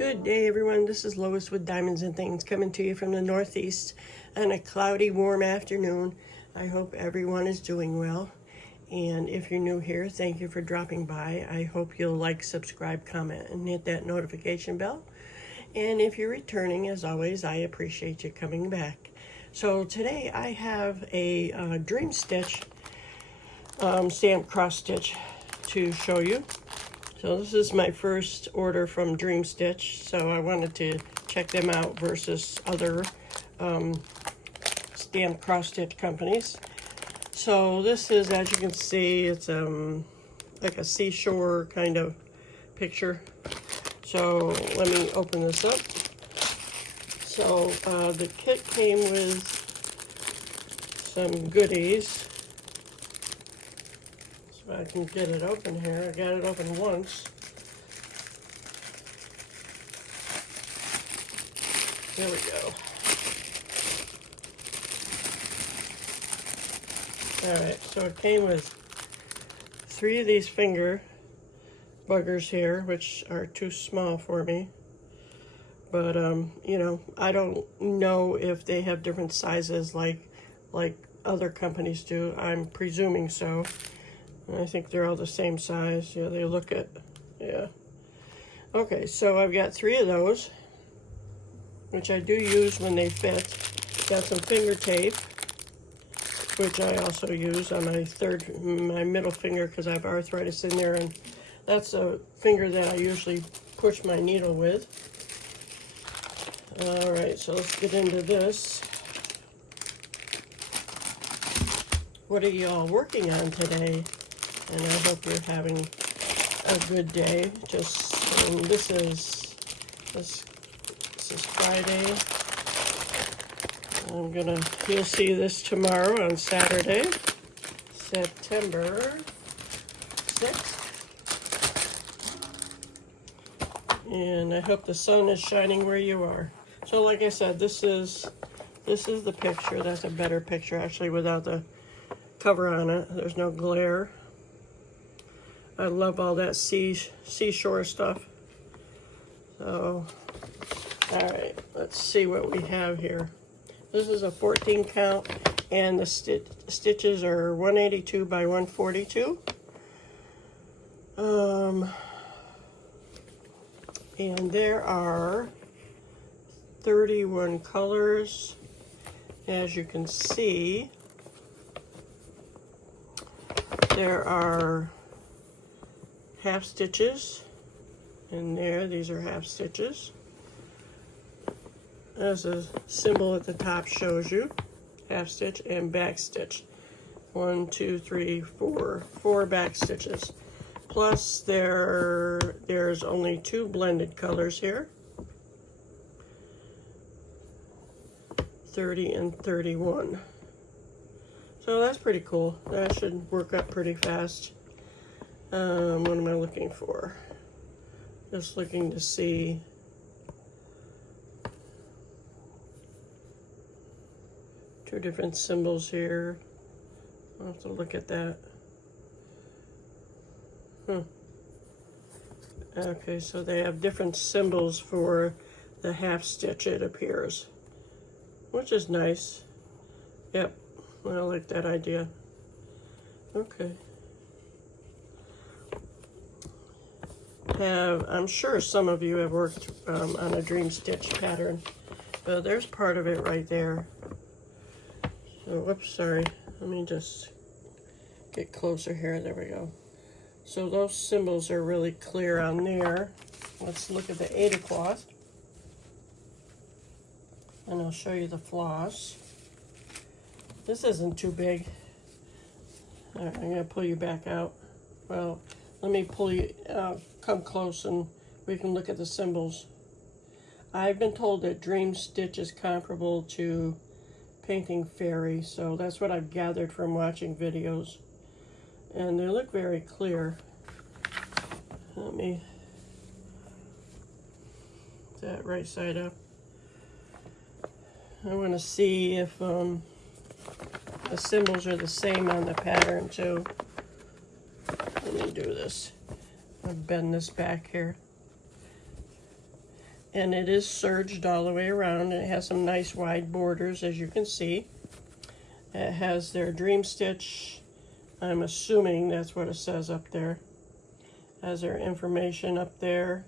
Good day, everyone. This is Lois with Diamonds and Things coming to you from the Northeast on a cloudy, warm afternoon. I hope everyone is doing well. And if you're new here, thank you for dropping by. I hope you'll like, subscribe, comment, and hit that notification bell. And if you're returning, as always, I appreciate you coming back. So today I have a Dreamstitch stamp cross stitch to show you. So this is my first order from Dreamstitch, so I wanted to check them out versus other stamp cross stitch companies. So this is, as you can see, it's like a seashore kind of picture. So let me open this up. So the kit came with some goodies. I can get it open here. I got it open once. There we go. Alright, so it came with 3 of these finger buggers here, which are too small for me. But, you know, I don't know if they have different sizes like other companies do. I'm presuming so. I think they're all the same size. Yeah, they look it. Yeah. Okay, so I've got 3 of those, which I do use when they fit. Got some finger tape, which I also use on my middle finger because I have arthritis in there, and that's a finger that I usually push my needle with. All right, so let's get into this. What are you all working on today? And I hope you're having a good day. This is Friday. You'll see this tomorrow on Saturday, September 6th. And I hope the sun is shining where you are. So like I said, this is the picture. That's a better picture actually without the cover on it. There's no glare. I love all that seashore stuff. So, all right, let's see what we have here. This is a 14 count, and the stitches are 182 by 142. And there are 31 colors, as you can see. There are half stitches in there. These are half stitches. As a symbol at the top shows you, half stitch and back stitch. 1, 2, 3, 4. 4 back stitches. Plus there's only 2 blended colors here. 30 and 31. So that's pretty cool. That should work up pretty fast. What am I looking for? Just looking to see. Two different symbols here. I'll have to look at that. Okay, so they have different symbols for the half stitch, it appears, which is nice. Yep, I like that idea. Okay. I'm sure some of you have worked on a Dreamstitch pattern, but there's part of it right there. So, whoops, sorry. Let me just get closer here. There we go. So those symbols are really clear on there. Let's look at the Ada cloth, and I'll show you the floss. This isn't too big. All right, I'm gonna pull you back out. Well, let me pull you, come close and we can look at the symbols. I've been told that Dreamstitch is comparable to Painting Fairy, so that's what I've gathered from watching videos. And they look very clear. Let me, that right side up. I want to see if the symbols are the same on the pattern too. Let me do this. I'll bend this back here. And it is serged all the way around. It has some nice wide borders, as you can see. It has their Dreamstitch. I'm assuming that's what it says up there. Has their information up there.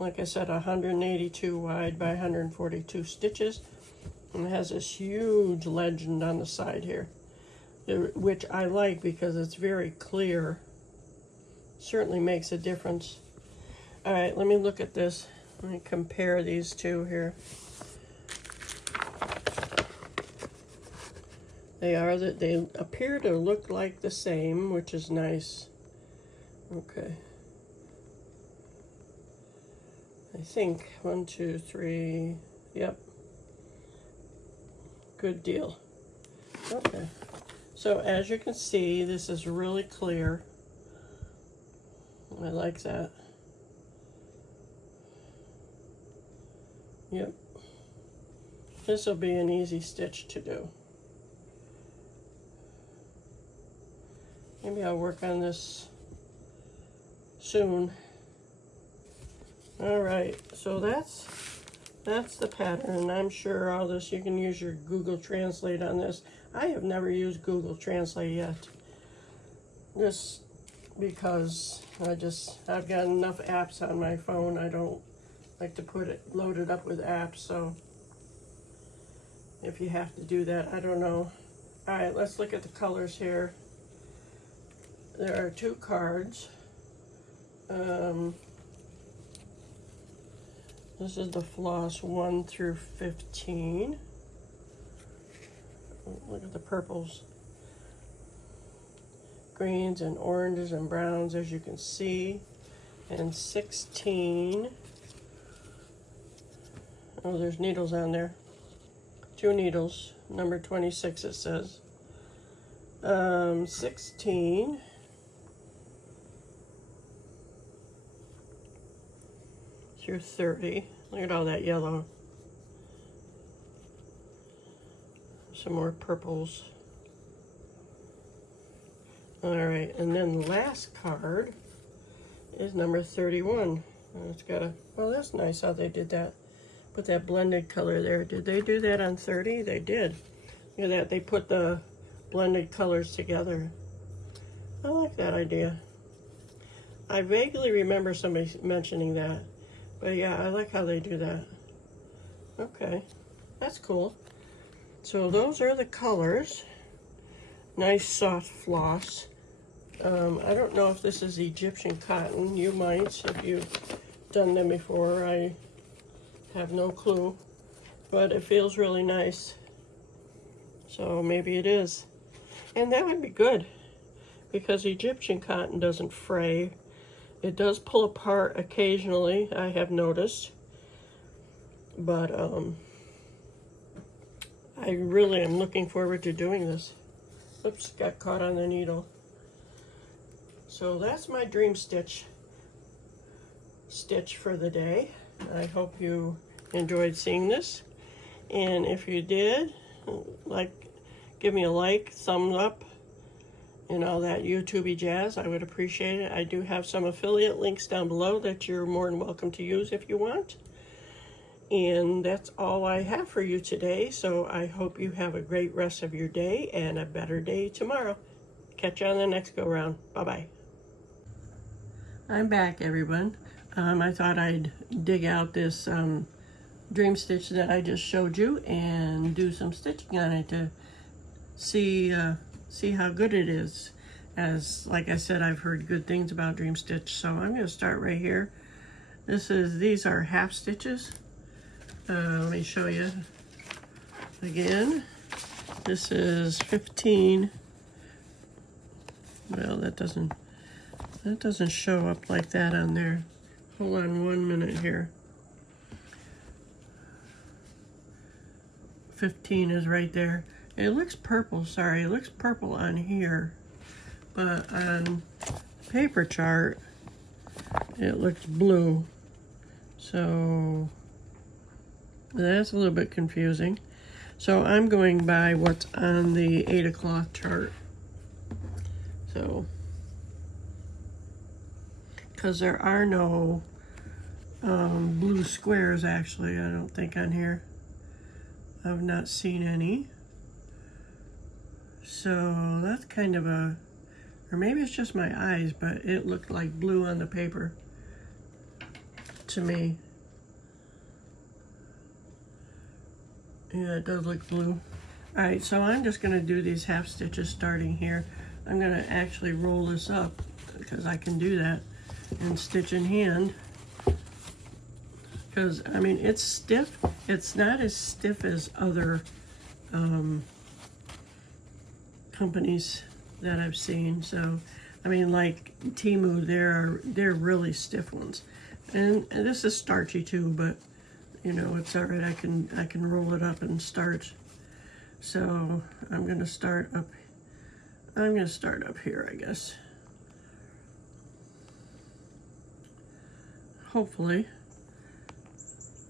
Like I said, 182 wide by 142 stitches. And it has this huge legend on the side here, which I like because it's very clear. Certainly makes a difference. All right, let me look at this. Let me compare these two here. They appear to look like the same, which is nice. Okay. I think 1, 2, 3. Yep. Good deal. Okay. So as you can see, this is really clear. I like that. Yep. This will be an easy stitch to do. Maybe I'll work on this soon. All right, so that's the pattern. I'm sure all this, you can use your Google Translate on this. I have never used Google Translate yet. Just because I've got enough apps on my phone. I don't like to load it up with apps, so if you have to do that, I don't know. All right, let's look at the colors here. There are 2 cards. This is the floss 1 through 15. Look at the purples. Greens and oranges and browns, as you can see. And 16. Oh, there's needles on there. 2 needles. Number 26 it says. 16. Through 30. Look at all that yellow. Some more purples. All right, and then the last card is number 31. It's got a, well, that's nice how they did that. Put that blended color there. Did they do that on 30? They did. Look at that, they put the blended colors together. I like that idea. I vaguely remember somebody mentioning that. But yeah, I like how they do that. Okay, that's cool. So those are the colors. Nice soft floss. I don't know if this is Egyptian cotton. You might, if you've done them before. I have no clue. But it feels really nice. So maybe it is. And that would be good, because Egyptian cotton doesn't fray. It does pull apart occasionally, I have noticed, but I really am looking forward to doing this. Oops, got caught on the needle. So that's my Dreamstitch stitch for the day. I hope you enjoyed seeing this, and if you did, give me a like, thumbs up, and all that YouTubey jazz. I would appreciate it. I do have some affiliate links down below that you're more than welcome to use if you want. And that's all I have for you today. So I hope you have a great rest of your day and a better day tomorrow. Catch you on the next go round. Bye-bye. I'm back, everyone. I thought I'd dig out this Dreamstitch that I just showed you and do some stitching on it to see how good it is. As like I said, I've heard good things about Dreamstitch, so I'm going to start right here. These are half stitches. Let me show you again. This is 15. Well, that doesn't show up like that on there. Hold on 1 minute here. 15 is right there. It looks purple, sorry, it looks purple on here, but on the paper chart, it looks blue. So that's a little bit confusing. So I'm going by what's on the 8 o'clock chart. So, because there are no blue squares actually, I don't think on here. I've not seen any. So that's kind of a, or maybe it's just my eyes, but it looked like blue on the paper to me. Yeah, it does look blue. All right, so I'm just gonna do these half stitches starting here. I'm gonna actually roll this up because I can do that and stitch in hand. Because, I mean, it's stiff. It's not as stiff as other companies that I've seen. So, I mean, like Temu, they're really stiff ones. And this is starchy too, but you know, it's all right. I can roll it up and start. So I'm gonna start up. I'm gonna start up here, I guess. Hopefully.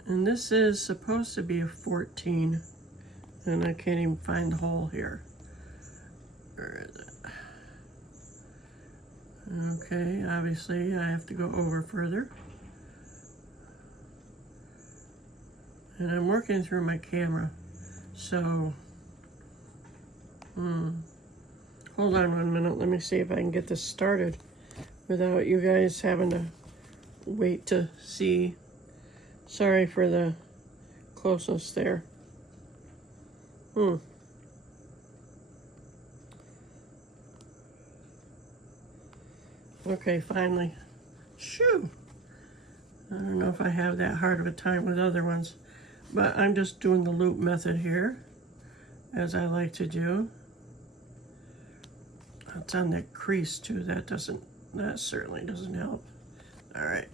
And this is supposed to be a 14, and I can't even find the hole here. Where is it? Okay, obviously I have to go over further. And I'm working through my camera, so hold on 1 minute. Let me see if I can get this started without you guys having to wait to see. Sorry for the closeness there. Okay, finally. Shoo! I don't know if I have that hard of a time with other ones, but I'm just doing the loop method here, as I like to do. It's on that crease too. That certainly doesn't help. All right.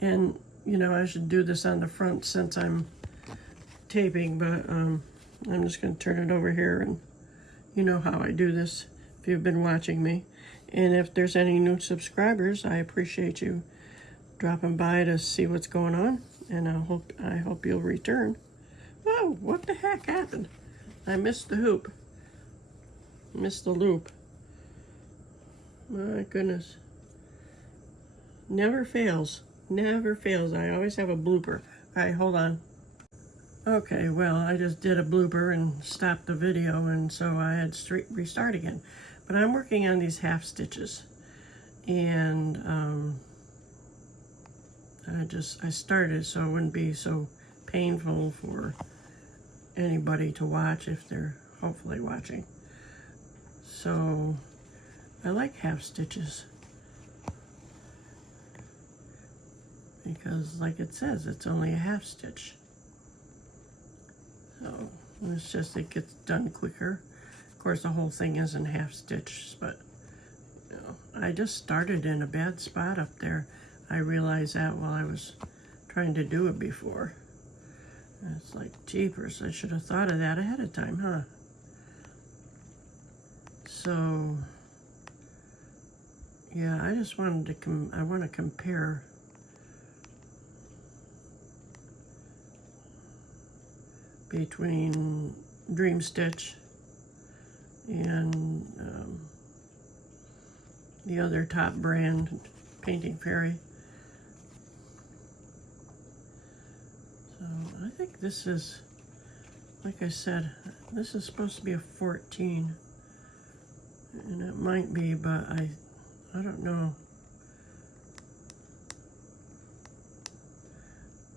And, you know, I should do this on the front since I'm taping, but I'm just going to turn it over here, and you know how I do this if you've been watching me. And if there's any new subscribers, I appreciate you dropping by to see what's going on, and I hope you'll return. Whoa, what the heck happened? I missed the hoop. Missed the loop. My goodness. Never fails. Never fails. I always have a blooper. All right, hold on. Okay, well, I just did a blooper and stopped the video, and so I had to restart again. But I'm working on these half stitches, and I started so it wouldn't be so painful for anybody to watch if they're hopefully watching. So I like half stitches, because like it says, it's only a half stitch. So it's just, it gets done quicker. Of course, the whole thing isn't half stitched, but you know, I just started in a bad spot up there. I realized that while I was trying to do it before. And it's like, jeepers, I should have thought of that ahead of time, huh? So yeah, I just wanted to I want to compare between Dreamstitch and the other top brand, Painting Fairy. So I think this is, like I said, this is supposed to be a 14, and it might be, but I don't know.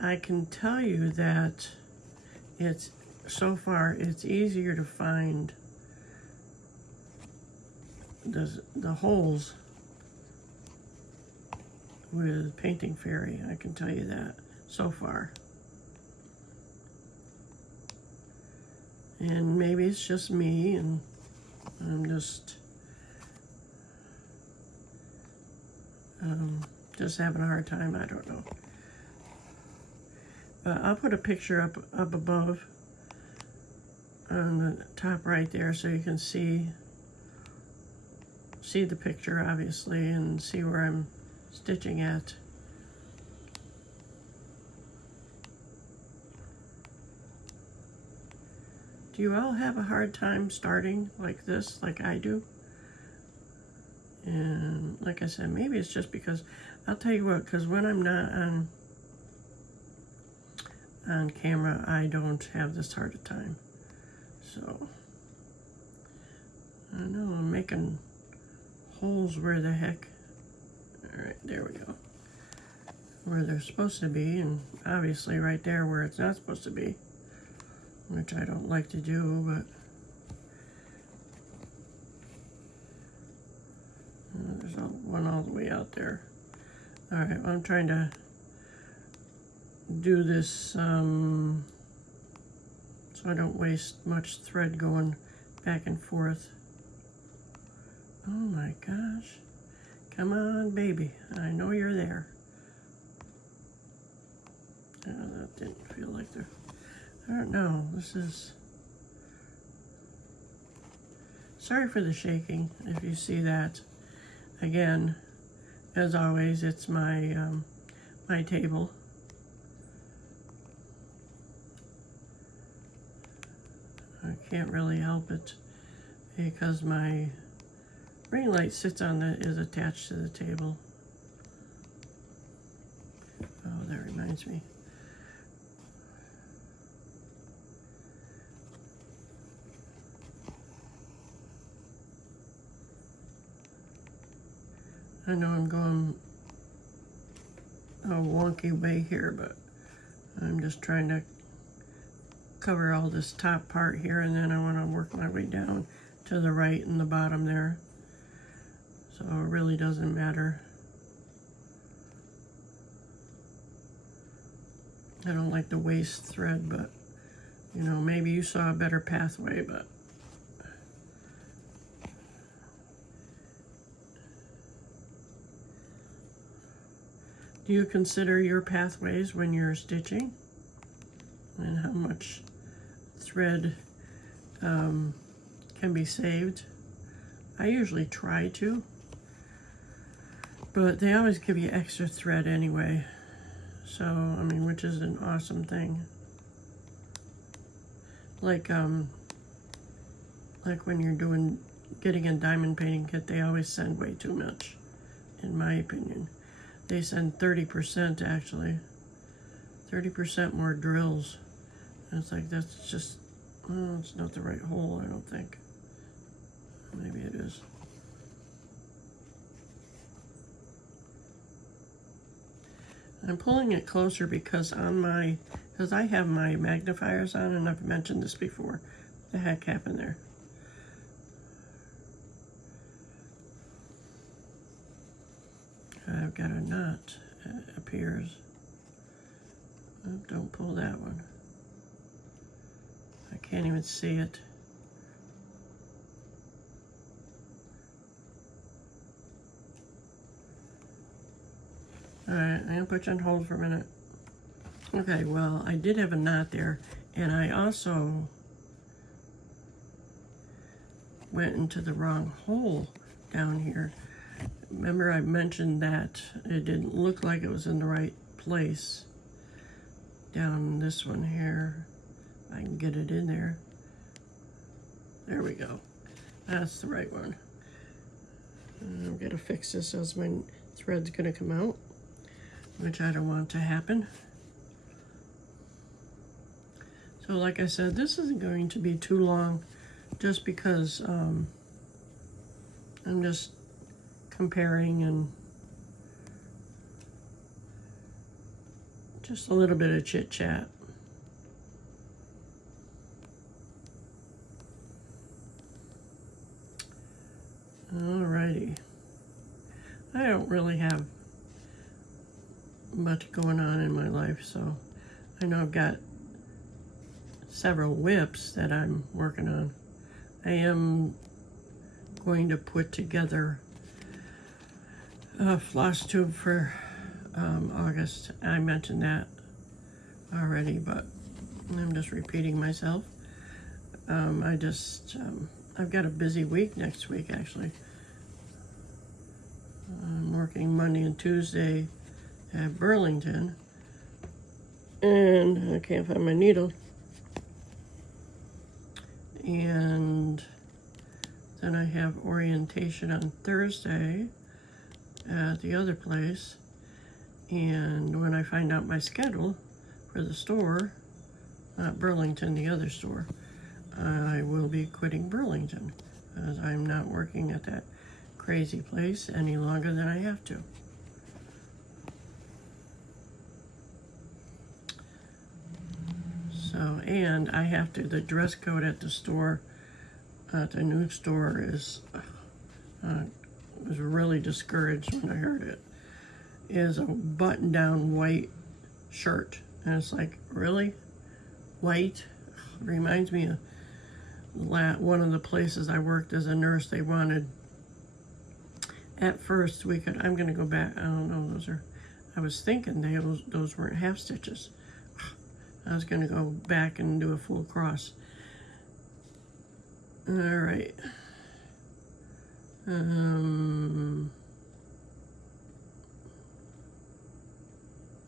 I can tell you that so far it's easier to find the holes with Painting Fairy. I can tell you that so far. And maybe it's just me, and I'm just having a hard time. I don't know. But I'll put a picture up above on the top right there, so you can see the picture, obviously, and see where I'm stitching at. Do you all have a hard time starting like this, like I do? And like I said, maybe it's just because, I'll tell you what, because when I'm not on camera, I don't have this hard a time. So, I know I'm making holes where the heck, all right, there we go. Where they're supposed to be, and obviously right there where it's not supposed to be, which I don't like to do, but there's one all the way out there. All right, well, I'm trying to do this so I don't waste much thread going back and forth. Oh my gosh. Come on, baby. I know you're there. That didn't feel like the... I don't know. This is... Sorry for the shaking, if you see that. Again, as always, it's my my table. I can't really help it because my ring light is attached to the table. Oh, that reminds me. I know I'm going a wonky way here, but I'm just trying to cover all this top part here, and then I want to work my way down to the right and the bottom there. So it really doesn't matter. I don't like the waste thread, but you know, maybe you saw a better pathway, but do you consider your pathways when you're stitching? And how much thread can be saved? I usually try to, but they always give you extra thread anyway. So, I mean, which is an awesome thing. Like when you're getting a diamond painting kit, they always send way too much, in my opinion. They send 30% actually, 30% more drills. And it's like, that's just, oh, it's not the right hole, I don't think. Maybe it is. I'm pulling it closer because I have my magnifiers on, and I've mentioned this before. What the heck happened there? I've got a knot, it appears. Oh, don't pull that one. I can't even see it. All right, I'm gonna put you on hold for a minute. Okay, well, I did have a knot there, and I also went into the wrong hole down here. Remember I mentioned that it didn't look like it was in the right place. Down this one here. I can get it in there. There we go. That's the right one. I've got to fix this as my thread's gonna come out, which I don't want to happen. So like I said, this isn't going to be too long just because I'm just comparing and just a little bit of chit chat. Alrighty. I don't really have much going on in my life, so I know I've got several whips that I'm working on. I am going to put together a floss tube for August. I mentioned that already, but I'm just repeating myself. I've got a busy week next week, actually. I'm working Monday and Tuesday at Burlington, and I can't find my needle. And Then I have orientation on Thursday at the other place. And when I find out my schedule for the store, not Burlington, the other store, I will be quitting Burlington, as I'm not working at that crazy place any longer than I have to. So, and I have to, the dress code at the store, at the new store was really discouraged when I heard it, is a button-down white shirt. And it's like, really? White? Reminds me of one of the places I worked as a nurse. They wanted, at first we could, I'm gonna go back, I don't know, I was thinking those weren't half stitches. I was gonna go back and do a full cross. All right.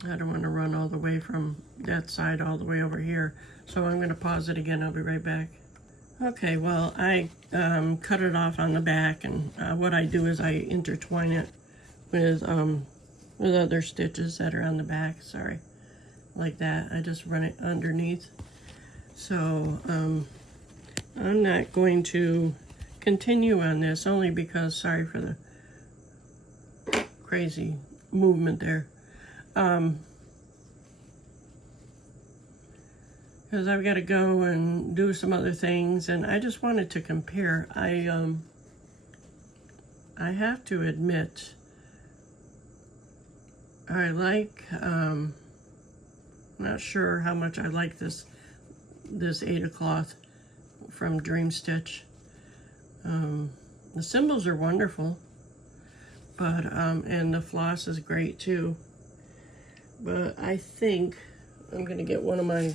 I don't want to run all the way from that side all the way over here, so I'm going to pause it again. I'll be right back. Okay, well, I cut it off on the back, and what I do is I intertwine it with other stitches that are on the back. Sorry, like that. I just run it underneath. So I'm not going to continue on this, only because, sorry for the crazy movement there. Because I've got to go and do some other things, and I just wanted to compare. I have to admit, I like, not sure how much I like this Ada cloth from Dreamstitch. The symbols are wonderful, but and the floss is great too. But I think I'm gonna get one of my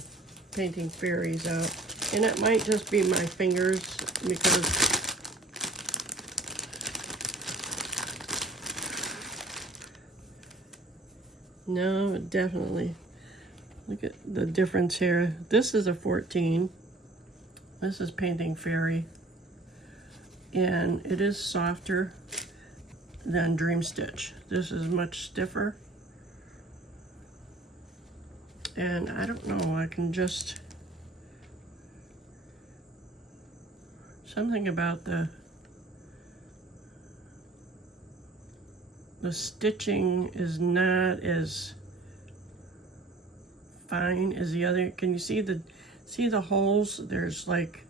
painting fairies out, and it might just be my fingers, because no, definitely. Look at the difference here. This is a 14. This is Painting Fairy. And it is softer than Dreamstitch. This is much stiffer. And I don't know, I can just, something about the stitching is not as fine as the other. Can you see the holes? There's like,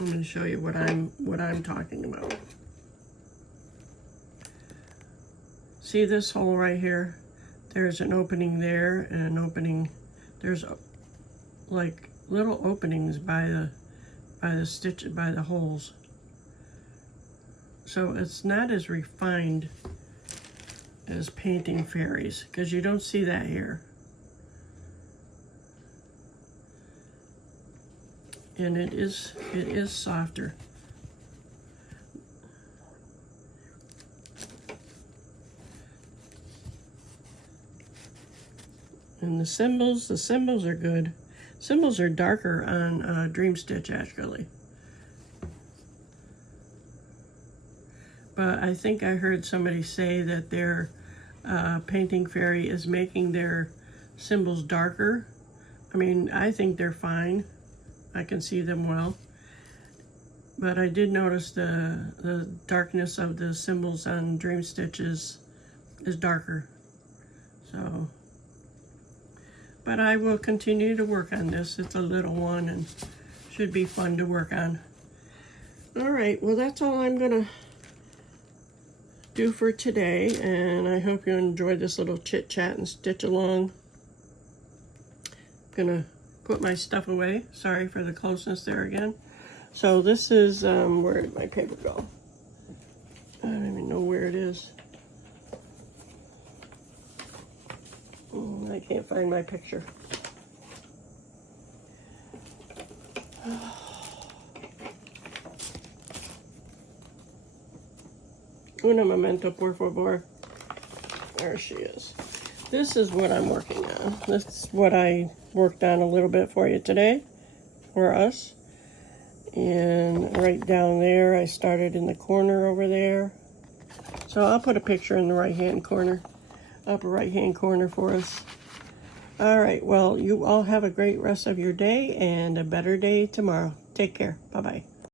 I'm going to show you what I'm talking about. See this hole right here? There's an opening there and an opening. There's like little openings by the holes. So it's not as refined as Painting Fairies, because you don't see that here. And it is softer. And the symbols are good. Symbols are darker on Dreamstitch, actually. But I think I heard somebody say that their Painting Fairy is making their symbols darker. I mean, I think they're fine. I can see them well. But I did notice the darkness of the symbols on Dreamstitch is darker. So, but I will continue to work on this. It's a little one and should be fun to work on. All right, well, that's all I'm gonna do for today, and I hope you enjoyed this little chit chat and stitch along. Gonna put my stuff away. Sorry for the closeness there again. So this is, where did my paper go? I don't even know where it is. I can't find my picture. Una momento, por favor. There she is. This is what I'm working on. This is what I worked on a little bit for you today, for us. And right down there, I started in the corner over there. So I'll put a picture in the right-hand corner, upper right-hand corner for us. All right, well, you all have a great rest of your day and a better day tomorrow. Take care. Bye-bye.